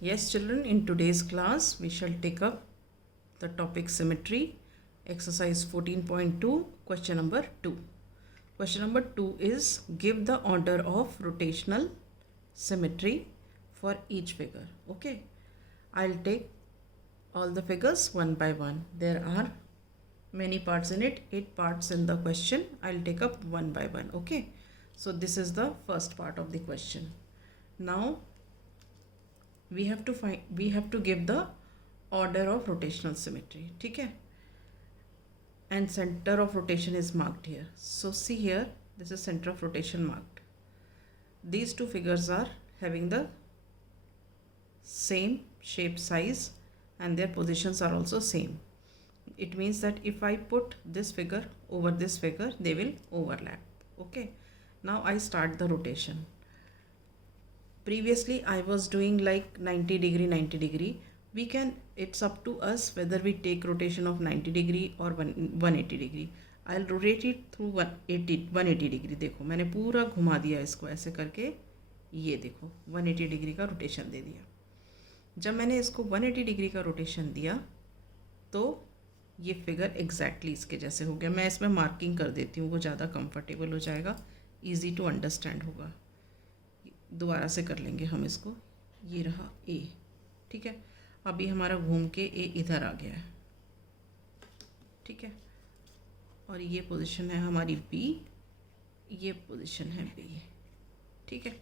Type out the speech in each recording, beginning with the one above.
Yes, children, in today's class, we shall take up the topic symmetry, exercise 14.2, question number 2. Question number 2 is give the order of rotational symmetry for each figure. Okay, I'll take all the figures one by one. There are many parts in it, 8 parts in the question. I'll take up one by one. Okay, so this is the first part of the question. Now we have to give the order of rotational symmetry. ठीक है, and center of rotation is marked here. So see here, this is center of rotation marked. These two figures are having the same shape, size, and their positions are also same. It means that if I put this figure over this figure, they will overlap. Okay, now I start the rotation. Previously I was doing like 90 degree. We can, it's up to us whether we take rotation of 90 degree or 180 degree. I'll rotate it through 180 degree. देखो मैंने पूरा घुमा दिया इसको ऐसे करके, ये देखो 180 डिग्री का रोटेशन दे दिया. जब मैंने इसको 180 डिग्री का रोटेशन दिया तो ये फिगर एग्जैक्टली इसके जैसे हो गया. मैं इसमें मार्किंग कर देती हूँ, वो ज़्यादा कंफर्टेबल हो जाएगा, ईजी टू अंडरस्टैंड होगा. दोबारा से कर लेंगे हम इसको. ये रहा ए, ठीक है. अभी हमारा घूम के ए इधर आ गया है, ठीक है. और ये पोजीशन है हमारी बी, ये पोजीशन है बी, ठीक है.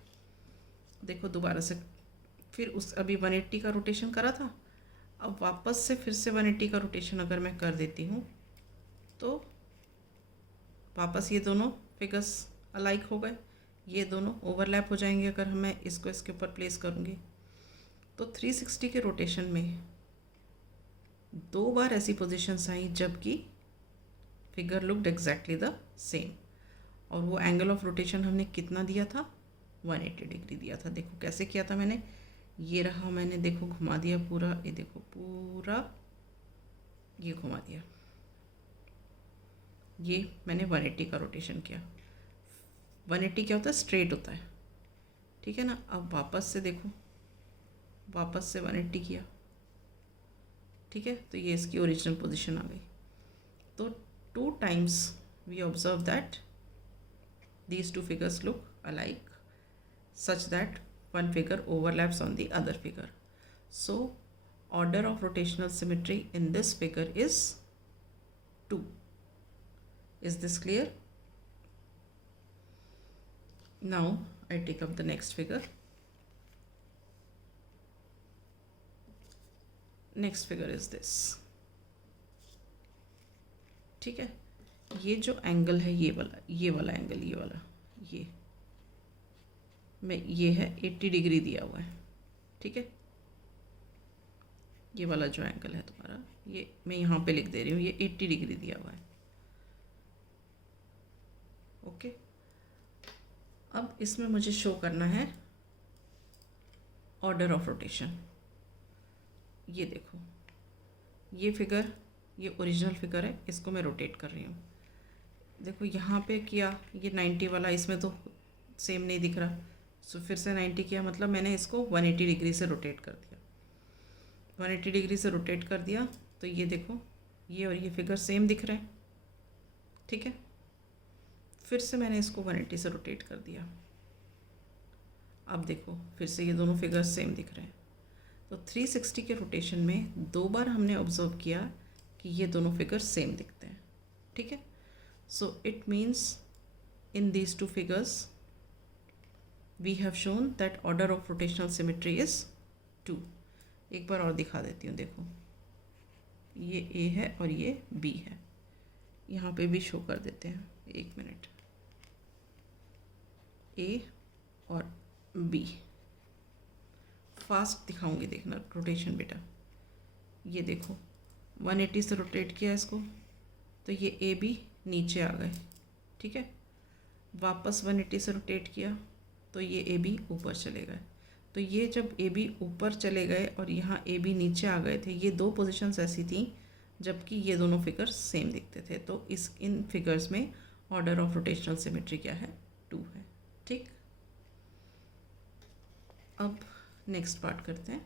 देखो दोबारा से फिर उस अभी 180 का रोटेशन करा था, अब वापस से फिर से 180 का रोटेशन अगर मैं कर देती हूँ तो वापस ये दोनों फिगर्स अलाइक हो गए, ये दोनों ओवरलैप हो जाएंगे. अगर मैं इसको इसके ऊपर प्लेस करूँगी तो 360 के रोटेशन में 2 बार ऐसी पोजीशंस आई जबकि figure looked exactly the same. और वो एंगल ऑफ रोटेशन हमने कितना दिया था, 180 डिग्री दिया था. देखो कैसे किया था मैंने, ये रहा, मैंने देखो घुमा दिया पूरा, ये देखो पूरा ये घुमा दिया, ये मैंने 180 का रोटेशन किया. 180 क्या होता है, स्ट्रेट होता है, ठीक है ना. अब वापस से देखो, वापस से 180 किया, ठीक है. तो ये इसकी ओरिजिनल पोजीशन आ गई. तो 2 times we observe that these two figures look alike such that one figure overlaps on the other figure. So order of rotational symmetry in this figure is 2. Is this clear? Now I take up the next figure. Next figure is this, ठीक है. ये जो angle है, ये वाला angle, ये मैं, ये है 80 डिग्री दिया हुआ है, ठीक है. ये वाला जो एंगल है तुम्हारा, ये मैं यहाँ पे लिख दे रही हूँ, ये 80 डिग्री दिया हुआ है. ओके, अब इसमें मुझे शो करना है ऑर्डर ऑफ रोटेशन. ये देखो, ये फिगर, ये ओरिजिनल फिगर है, इसको मैं रोटेट कर रही हूँ. देखो यहाँ पे किया, ये 90 वाला इसमें तो सेम नहीं दिख रहा. सो फिर से 90 किया, मतलब मैंने इसको 180 डिग्री से रोटेट कर दिया. 180 डिग्री से रोटेट कर दिया तो ये देखो, ये और ये फिगर सेम दिख रहे हैं, ठीक है. फिर से मैंने इसको 180 से रोटेट कर दिया. अब देखो फिर से ये दोनों फिगर सेम दिख रहे हैं. तो 360 के रोटेशन में 2 बार हमने ऑब्जर्व किया कि ये दोनों फिगर सेम दिखते हैं, ठीक है. So it means in these two figures we have shown that order of rotational symmetry is 2. एक बार और दिखा देती हूँ. देखो ये A है और ये B है, यहाँ पे भी शो कर देते हैं. 1 मिनट, A और B फास्ट दिखाऊंगी, देखना रोटेशन बेटा. ये देखो 180 से रोटेट किया इसको तो ये A B नीचे आ गए, ठीक है. वापस 180 से रोटेट किया तो ये ए बी ऊपर चले गए. तो ये जब ए बी ऊपर चले गए और यहाँ ए बी नीचे आ गए थे, ये 2 पोजीशंस ऐसी थी जबकि ये दोनों फिगर्स सेम दिखते थे. तो इन फिगर्स में ऑर्डर ऑफ रोटेशनल सिमेट्री क्या है, 2 है, ठीक. अब नेक्स्ट पार्ट करते हैं.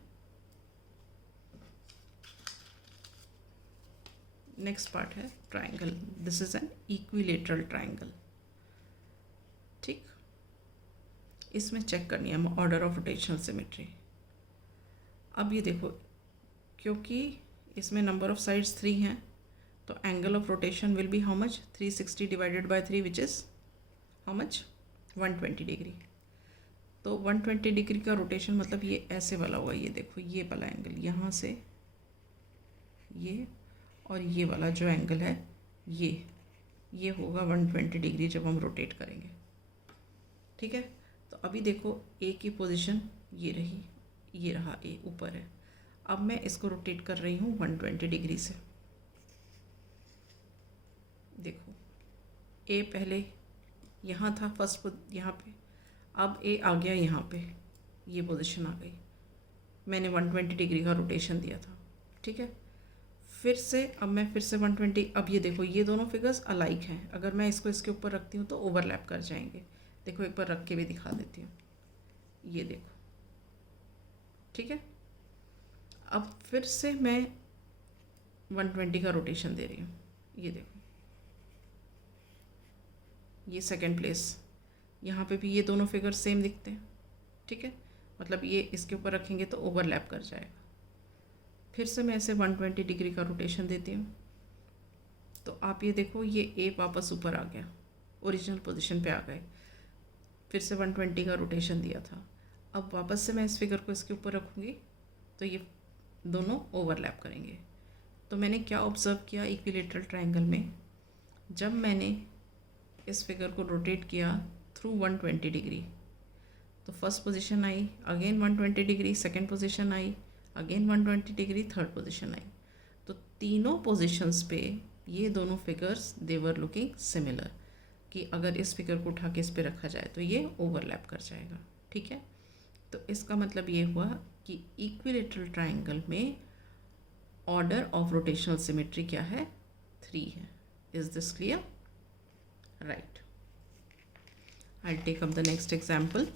नेक्स्ट पार्ट है triangle. This is an equilateral triangle. ठीक, इसमें चेक करनी है ऑर्डर ऑफ रोटेशनल सिमेट्री. अब ये देखो, क्योंकि इसमें नंबर ऑफ साइड्स 3 हैं, तो angle of rotation will be how much, 360 divided by 3 which is how much, 120 degree. तो 120 डिग्री का रोटेशन मतलब ये ऐसे वाला होगा. ये देखो, ये वाला एंगल यहाँ से ये, और ये वाला जो एंगल है ये होगा 120 डिग्री जब हम रोटेट करेंगे. ठीक है, तो अभी देखो ए की पोजीशन ये रही, ये रहा ए ऊपर है. अब मैं इसको रोटेट कर रही हूँ 120 डिग्री से. देखो, ए पहले यहाँ था फर्स्ट यहाँ पे, अब ए आ गया यहाँ पे, ये पोजीशन आ गई. मैंने 120 डिग्री का रोटेशन दिया था. ठीक है, फिर से अब मैं फिर से 120. अब ये देखो, ये दोनों फिगर्स अलाइक हैं. अगर मैं इसको इसके ऊपर रखती हूँ तो ओवरलैप कर जाएंगे. देखो, एक बार रख के भी दिखा देती हूँ. ये देखो, ठीक है. अब फिर से मैं 120 का रोटेशन दे रही हूँ. ये देखो, ये सेकंड प्लेस, यहाँ पे भी ये दोनों फिगर सेम दिखते हैं. ठीक है, मतलब ये इसके ऊपर रखेंगे तो ओवरलैप कर जाएगा. फिर से मैं ऐसे 120 डिग्री का रोटेशन देती हूँ. तो आप ये देखो, ये ए वापस ऊपर आ गया, ओरिजिनल पोजीशन पे आ गए. फिर से 120 का रोटेशन दिया था. अब वापस से मैं इस फिगर को इसके ऊपर रखूँगी तो ये दोनों ओवरलैप करेंगे. तो मैंने क्या ऑब्ज़र्व किया इक्विलेटरल ट्रायंगल में, जब मैंने इस फिगर को रोटेट किया थ्रू 120 डिग्री, तो फर्स्ट पोजीशन आई, अगेन 120 डिग्री सेकंड पोजीशन आई, अगेन 120 डिग्री थर्ड पोजीशन आई. तो तीनों पोजीशंस पे ये दोनों figures they were looking similar, कि अगर इस फिगर को उठा के इस पे रखा जाए तो ये ओवरलैप कर जाएगा. ठीक है, तो इसका मतलब ये हुआ कि इक्विलेटरल ट्रायंगल में ऑर्डर ऑफ रोटेशनल सिमेट्री क्या है, 3 है. Is this clear? Right. I will take up the next example.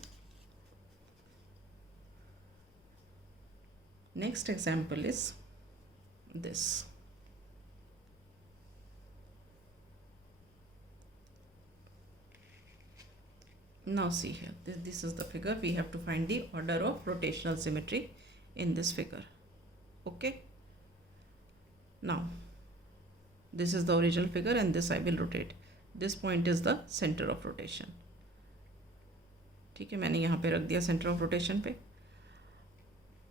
Next example is this. Now see here, this is the figure. We have to find the order of rotational symmetry in this figure. Okay. Now, this is the original figure and this I will rotate. This point is the center of rotation. ठीक है, मैंने यहाँ पे रख दिया centre of rotation पे.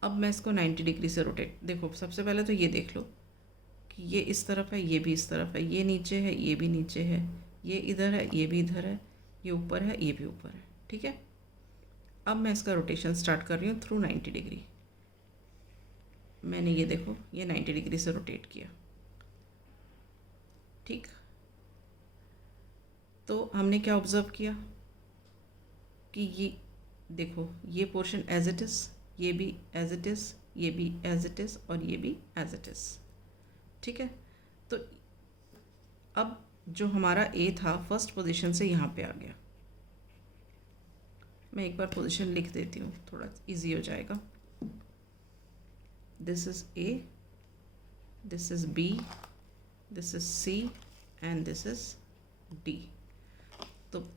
अब मैं इसको 90 डिग्री से रोटेट. देखो, सबसे पहले तो ये देख लो कि ये इस तरफ है, ये भी इस तरफ है, ये नीचे है, ये भी नीचे है, ये इधर है, ये भी इधर है, ये ऊपर है, ये भी ऊपर है. ठीक है, अब मैं इसका रोटेशन स्टार्ट कर रही हूँ थ्रू 90 डिग्री. मैंने ये देखो, ये 90 डिग्री से रोटेट किया. ठीक, तो हमने क्या ऑब्ज़र्व किया कि ये देखो, ये पोर्शन एज इट इज़, ये भी एज इट इज़, ये भी एज इट इज़, और ये भी एज इट इज़. ठीक है, तो अब जो हमारा ए था फर्स्ट पोजीशन से यहाँ पे आ गया. मैं एक बार पोजीशन लिख देती हूँ, थोड़ा इजी हो जाएगा. This is A, this is B, this is C and this is D. तो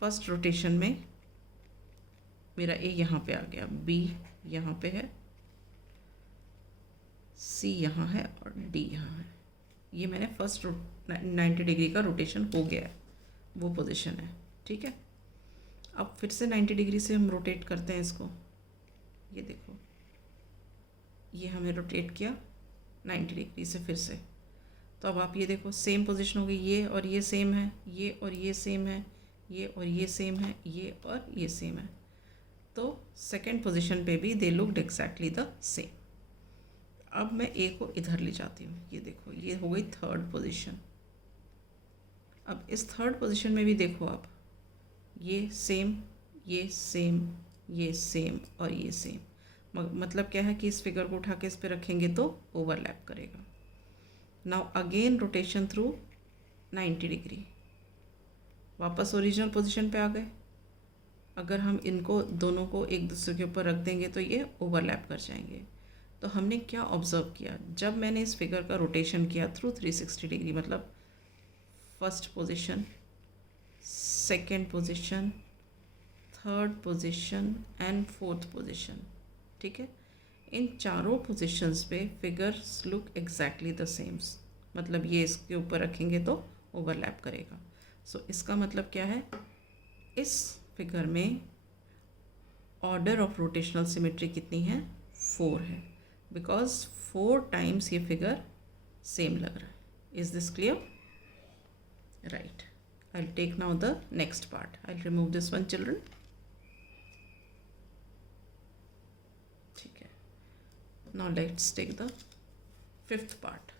फर्स्ट रोटेशन में मेरा ए यहाँ पे आ गया, बी यहाँ पे है, सी यहाँ है और डी यहाँ है. ये मैंने फर्स्ट 90 डिग्री का रोटेशन हो गया है, वो पोजीशन है. ठीक है, अब फिर से 90 डिग्री से हम रोटेट करते हैं इसको. ये देखो, ये हमने रोटेट किया 90 डिग्री से फिर से. तो अब आप ये देखो, सेम पोजीशन हो गई, ये और ये सेम है, ये और ये सेम है, ये और ये सेम है, ये और ये सेम है. तो सेकेंड पोजीशन पे भी they looked exactly the same. अब मैं ए को इधर ले जाती हूँ. ये देखो, ये हो गई थर्ड पोजीशन. अब इस थर्ड पोजीशन में भी देखो आप, ये सेम, ये सेम, ये सेम और ये सेम. मतलब क्या है कि इस फिगर को उठा के इस पे रखेंगे तो ओवरलैप करेगा. Now again rotation through 90 degree, वापस ओरिजिनल पोजीशन पे आ गए. अगर हम इनको दोनों को एक दूसरे के ऊपर रख देंगे तो ये ओवरलैप कर जाएंगे. तो हमने क्या ऑब्ज़र्व किया, जब मैंने इस फिगर का रोटेशन किया थ्रू 360 डिग्री, मतलब first position, second position, third position and fourth position, ठीक है, इन चारों पोजीशंस पे figures look exactly the same, मतलब ये इसके ऊपर रखेंगे तो ओवरलैप करेगा। सो इसका मतलब क्या है, इस फिगर में ऑर्डर ऑफ रोटेशनल सिमेट्री कितनी है, 4 है, बिकॉज 4 टाइम्स ये फिगर सेम लग रहा है। Is this clear? Right, I will take now the next part. I will remove this one children. ठीक है, now let's take the fifth part.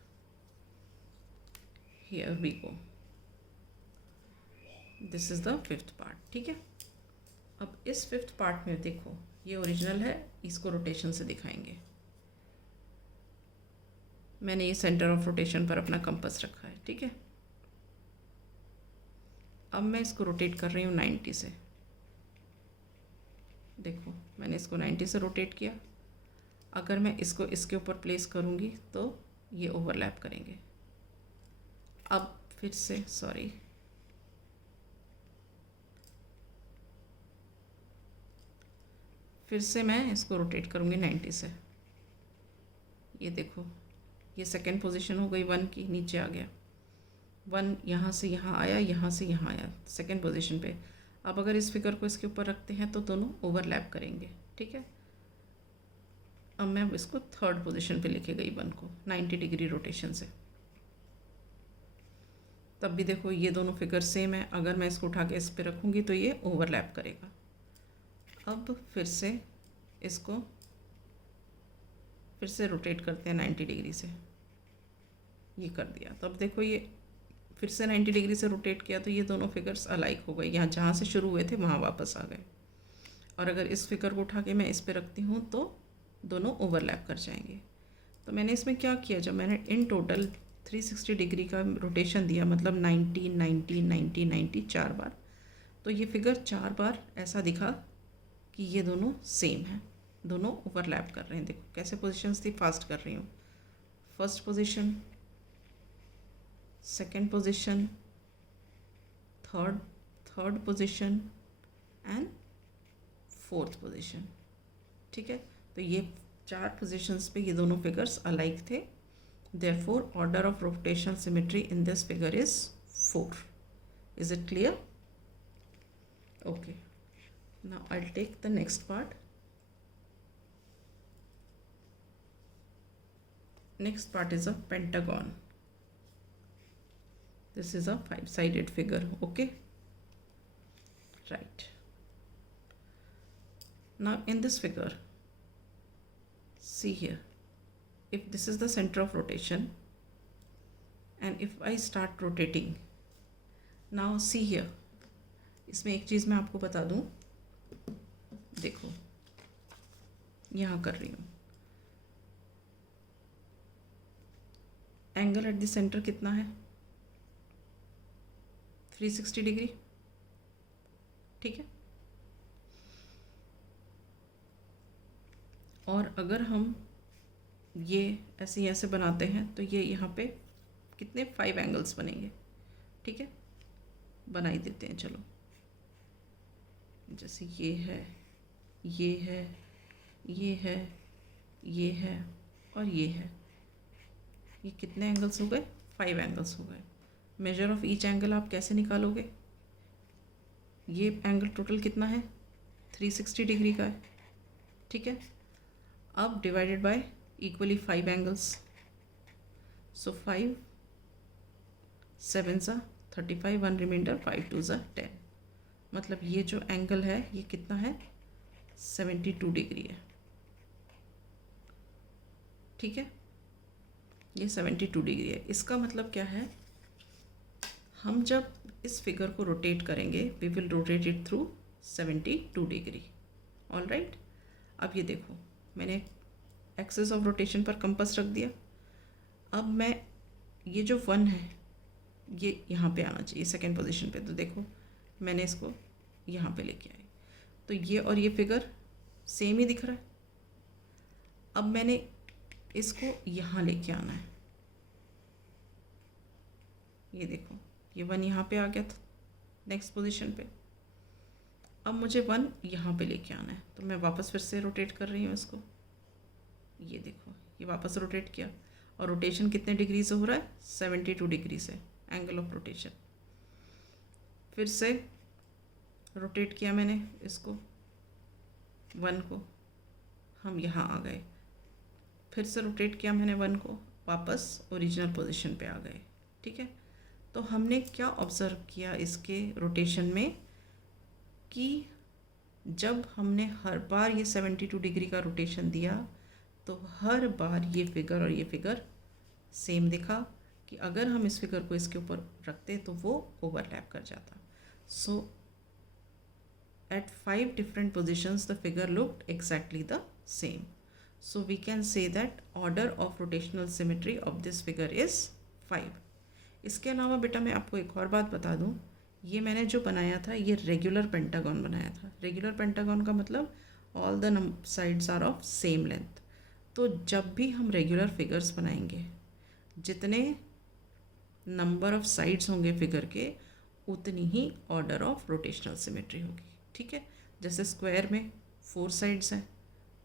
Here we go, this is the fifth part. ठीक है, अब इस fifth part में देखो, ये original है, इसको रोटेशन से दिखाएंगे। मैंने ये सेंटर ऑफ रोटेशन पर अपना कंपास रखा है, ठीक है। अब मैं इसको रोटेट कर रही हूँ 90 से। देखो, मैंने इसको 90 से रोटेट किया। अगर मैं इसको इसके ऊपर प्लेस करूँगी तो ये ओवरलैप करेंगे। अब फिर से फिर से मैं इसको रोटेट करूँगी 90 से। ये देखो, ये सेकेंड पोजीशन हो गई 1 की, नीचे आ गया 1, यहाँ से यहाँ आया, यहाँ से यहाँ आया, सेकेंड पोजीशन पे। अब अगर इस फिगर को इसके ऊपर रखते हैं तो दोनों ओवरलैप करेंगे, ठीक है। अब मैं इसको थर्ड पोजीशन पे लेके गई 1 को 90 डिग्री रोटेशन से। तब भी देखो, ये दोनों फिगर सेम है। अगर मैं इसको उठा के इस पे रखूँगी तो ये ओवरलैप करेगा। अब फिर से इसको फिर से रोटेट करते हैं 90 डिग्री से। ये कर दिया, तो अब देखो, ये फिर से 90 डिग्री से रोटेट किया तो ये दोनों फिगर्स अलाइक हो गए। यहाँ जहाँ से शुरू हुए थे वहाँ वापस आ गए। और अगर इस फिगर को उठा के मैं इस पे रखती हूँ तो दोनों ओवरलैप कर जाएंगे। तो मैंने इसमें क्या किया, जब मैंने इन टोटल 360 डिग्री का रोटेशन दिया, मतलब 90 90 90 90 4 बार, तो ये फिगर 4 बार ऐसा दिखा कि ये दोनों सेम हैं, दोनों ओवरलैप कर रहे हैं। देखो कैसे पोजीशंस थी, फास्ट कर रही हूँ। First position, second position, third position and fourth position, ठीक है। तो ये 4 पोजीशंस पे ये दोनों फिगर्स अलाइक थे। Therefore order of rotational symmetry in this figure is 4। Is it clear? Okay, now I'll take the next part. Next part is a pentagon. This is a 5-sided figure, okay? Right. Now in this figure, see here, if this is the center of rotation and if I start rotating, now see here, इसमें एक चीज़ मैं आपको बता दूँ। देखो, यहाँ कर रही हूँ, एंगल एट द सेंटर कितना है, 360 डिग्री, ठीक है। और अगर हम ये ऐसे बनाते हैं तो ये यहाँ पे कितने 5 एंगल्स बनेंगे, ठीक है। बना ही देते हैं, चलो। जैसे ये है, ये है, ये है, ये है और ये है, ये कितने एंगल्स हो गए, 5 एंगल्स हो गए। मेजर ऑफ ईच एंगल आप कैसे निकालोगे, ये एंगल टोटल कितना है, 360 डिग्री का है, ठीक है। अब डिवाइडेड बाय इक्वली 5 एंगल्स, सो 5 7 सा 35, 1 रिमाइंडर, 5 2 सा 10, मतलब ये जो एंगल है ये कितना है, 72 डिग्री है, ठीक है। ये 72 डिग्री है। इसका मतलब क्या है, हम जब इस फिगर को रोटेट करेंगे, we will rotate it through 72 degree. All right, अब ये देखो, मैंने एक्सिस ऑफ रोटेशन पर कंपास रख दिया। अब मैं ये जो 1 है ये यहाँ पे आना चाहिए सेकेंड पोजीशन पे, तो देखो मैंने इसको यहाँ पे लेके आई, तो ये और ये फिगर सेम ही दिख रहा है। अब मैंने इसको यहाँ लेके आना है। ये देखो, ये 1 यहाँ पे आ गया था नेक्स्ट पोजीशन पे। अब मुझे 1 यहाँ पे लेके आना है, तो मैं वापस फिर से रोटेट कर रही हूँ इसको। ये देखो, ये वापस रोटेट किया, और रोटेशन कितने डिग्री से हो रहा है? 72 डिग्री से, एंगल ऑफ रोटेशन। फिर से रोटेट किया मैंने इसको, 1 को, हम यहाँ आ गए। फिर से रोटेट किया मैंने 1 को, वापस ओरिजिनल पोजीशन पे आ गए। ठीक है, तो हमने क्या ऑब्ज़र्व किया इसके रोटेशन में कि जब हमने हर बार ये 72 डिग्री का रोटेशन दिया तो हर बार ये फिगर और ये फिगर सेम दिखा, कि अगर हम इस फिगर को इसके ऊपर रखते तो वो ओवरलैप कर जाता। So at 5 different positions the figure looked exactly the same. So we can say that order of rotational symmetry of this figure is 5। इसके अलावा बेटा मैं आपको एक और बात बता दूं, ये मैंने जो बनाया था ये रेगुलर पेंटागन बनाया था। रेगुलर पेंटागन का मतलब all the sides are of same length. तो जब भी हम रेगुलर फिगर्स बनाएंगे, जितने नंबर ऑफ साइड्स होंगे फिगर के, उतनी ही ऑर्डर ऑफ रोटेशनल सिमेट्री होगी। ठीक है, जैसे स्क्वायर में 4 साइड्स हैं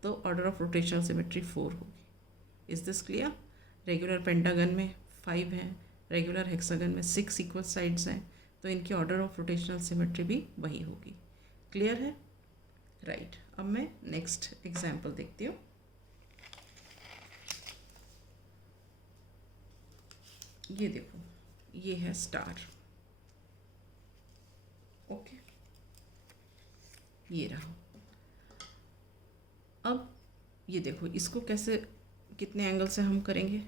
तो ऑर्डर ऑफ रोटेशनल सिमेट्री 4 होगी। Is this clear? Regular pentagon में 5 हैं, रेगुलर हेक्सागन में 6 इक्वल साइड्स हैं, तो इनकी ऑर्डर ऑफ रोटेशनल सिमेट्री भी वही होगी। क्लियर है? राइट। अब मैं नेक्स्ट एग्जाम्पल देखती हूँ। ये देखो, ये है स्टार। ओके, ये रहा। अब ये देखो, इसको कैसे, कितने एंगल से हम करेंगे?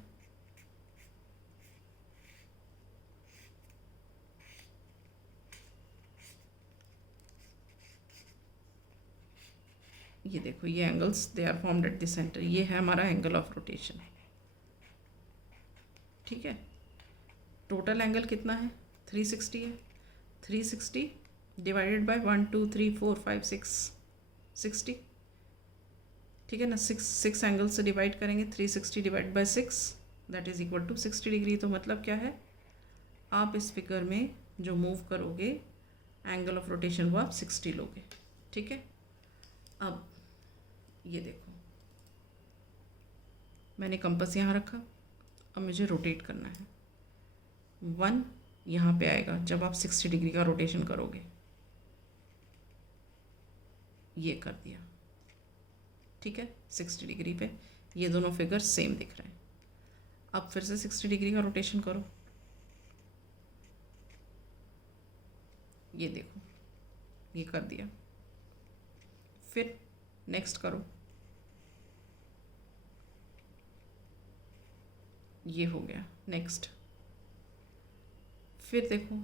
ये देखो, ये angles they are formed at the centre. ये है हमारा एंगल ऑफ रोटेशन। ठीक है, टोटल एंगल कितना है? 360 है। 360 डिवाइडेड बाय 1 2 3 4 5 6 60। ठीक है ना, 6 एंगल से डिवाइड करेंगे। 360 divide by 6 that is equal to 60 degree. तो मतलब क्या है, आप इस फिगर में जो मूव करोगे एंगल ऑफ रोटेशन वो आप 60 लोगे। ठीक है, अब ये देखो, मैंने कंपास यहाँ रखा। अब मुझे रोटेट करना है। 1 यहाँ पे आएगा जब आप 60 डिग्री का रोटेशन करोगे। ये कर दिया। ठीक है, 60 डिग्री पे ये दोनों फिगर सेम दिख रहे हैं। अब फिर से 60 डिग्री का रोटेशन करो। ये देखो, ये कर दिया। फिर नेक्स्ट करो, ये हो गया नेक्स्ट। फिर देखो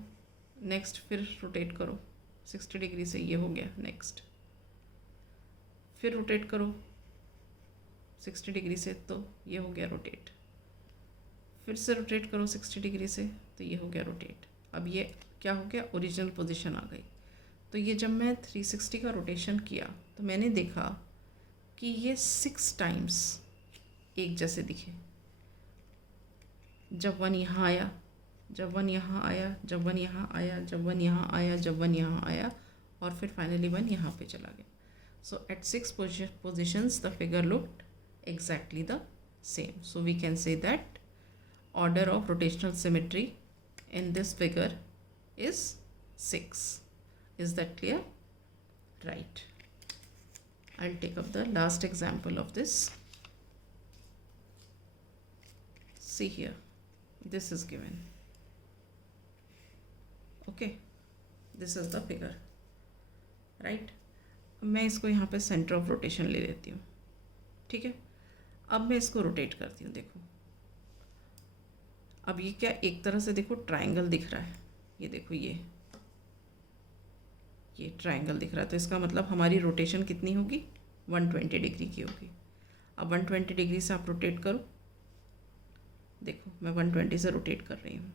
नेक्स्ट, फिर रोटेट करो 60 डिग्री से, ये हो गया नेक्स्ट। फिर रोटेट करो 60 डिग्री से, तो ये हो गया रोटेट। फिर से रोटेट करो 60 डिग्री से, तो ये हो गया रोटेट। अब ये क्या हो गया, ओरिजिनल पोजीशन आ गई। तो ये जब मैं 360 का रोटेशन किया तो मैंने देखा कि ये 6 टाइम्स एक जैसे दिखे। जब 1 यहाँ आया, जब 1 यहाँ आया, जब 1 यहाँ आया, जब 1 यहाँ आया, जब 1 यहाँ आया, और फिर फाइनली 1 यहाँ पे चला गया। सो eight 6 positions the figure looked exactly the same. So we can say that order of rotational symmetry in this figure is 6. Is that clear? Right. I'll take up the last example of this. See here, this is given. Okay, this is the figure, right? मैं इसको यहाँ पे centre of rotation ले लेती हूँ। ठीक है, अब मैं इसको रोटेट करती हूँ। देखो, अब ये क्या, एक तरह से देखो ट्रायंगल दिख रहा है। ये देखो, ये ट्रायंगल दिख रहा है। तो इसका मतलब हमारी रोटेशन कितनी होगी, 120 डिग्री की होगी। अब 120 डिग्री से आप रोटेट करो। देखो, मैं 120 से रोटेट कर रही हूँ।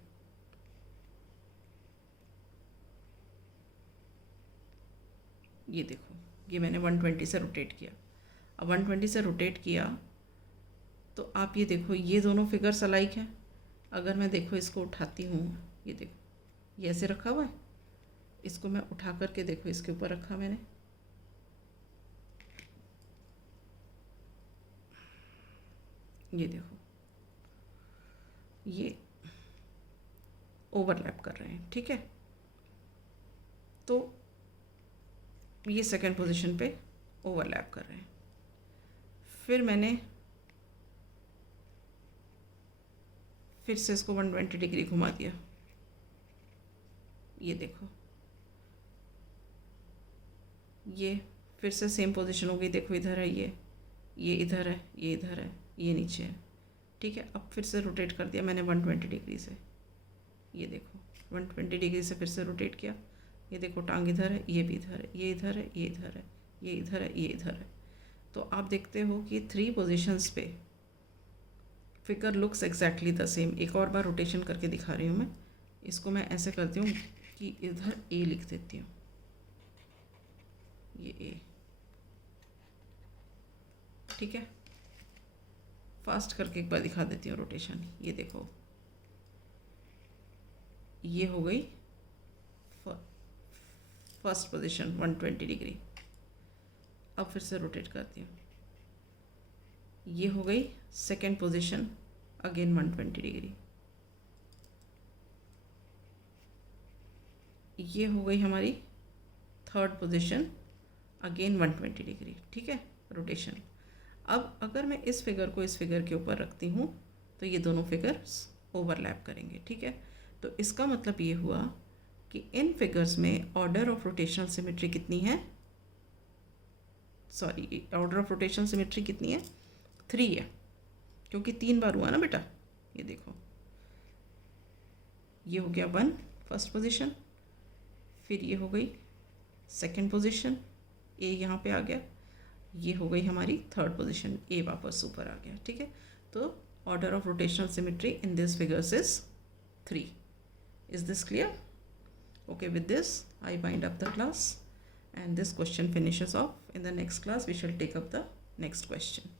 ये देखो, ये मैंने 120 से रोटेट किया। अब 120 से रोटेट किया तो आप ये देखो, ये दोनों फिगर्स अलाइक हैं। अगर मैं देखो इसको उठाती हूँ, ये देखो ये ऐसे रखा हुआ है, इसको मैं उठा करके देखो इसके ऊपर रखा मैंने, ये देखो ये ओवरलैप कर रहे हैं, ठीक है। तो ये सेकंड पोजीशन पे ओवरलैप कर रहे हैं। फिर मैंने फिर से इसको 120 डिग्री घुमा दिया, ये देखो ये फिर से सेम पोजीशन हो गई। देखो इधर है ये इधर है, ये इधर है, ये नीचे है, ठीक है। अब फिर से रोटेट कर दिया मैंने 120 डिग्री से, ये देखो 120 डिग्री से फिर से रोटेट किया, ये देखो टांग इधर है, ये भी इधर है, ये इधर है, ये इधर है, ये इधर है, ये इधर है। तो आप देखते हो कि 3 पोजीशंस पे figure looks exactly the same. एक और बार रोटेशन करके दिखा रही हूँ मैं। इसको मैं ऐसे करती हूँ कि इधर ए लिख देती हूँ, ये ए, ठीक है। फास्ट करके एक बार दिखा देती हूँ रोटेशन। ये देखो ये हो गई फर्स्ट पोजीशन 120 डिग्री। अब फिर से रोटेट करती हूँ, ये हो गई सेकेंड पोजीशन अगेन 120 डिग्री। ये हो गई हमारी थर्ड पोजीशन अगेन 120 डिग्री, ठीक है, रोटेशन। अब अगर मैं इस फिगर को इस फिगर के ऊपर रखती हूँ तो ये दोनों फिगर्स ओवरलैप करेंगे, ठीक है। तो इसका मतलब ये हुआ कि इन फिगर्स में ऑर्डर ऑफ रोटेशनल सिमेट्री कितनी है, sorry order of rotational symmetry कितनी है, 3 है, क्योंकि 3 बार हुआ ना बेटा। ये देखो ये हो गया 1 फर्स्ट पोजीशन, फिर ये हो गई सेकंड पोजीशन, ए यहाँ पे आ गया, ये हो गई हमारी थर्ड पोजीशन, ए वापस ऊपर आ गया, ठीक है। तो order of rotational symmetry in this figures is 3. Is this clear? Okay, with this I bind up the class and this question finishes off. In the next class we shall take up the next question.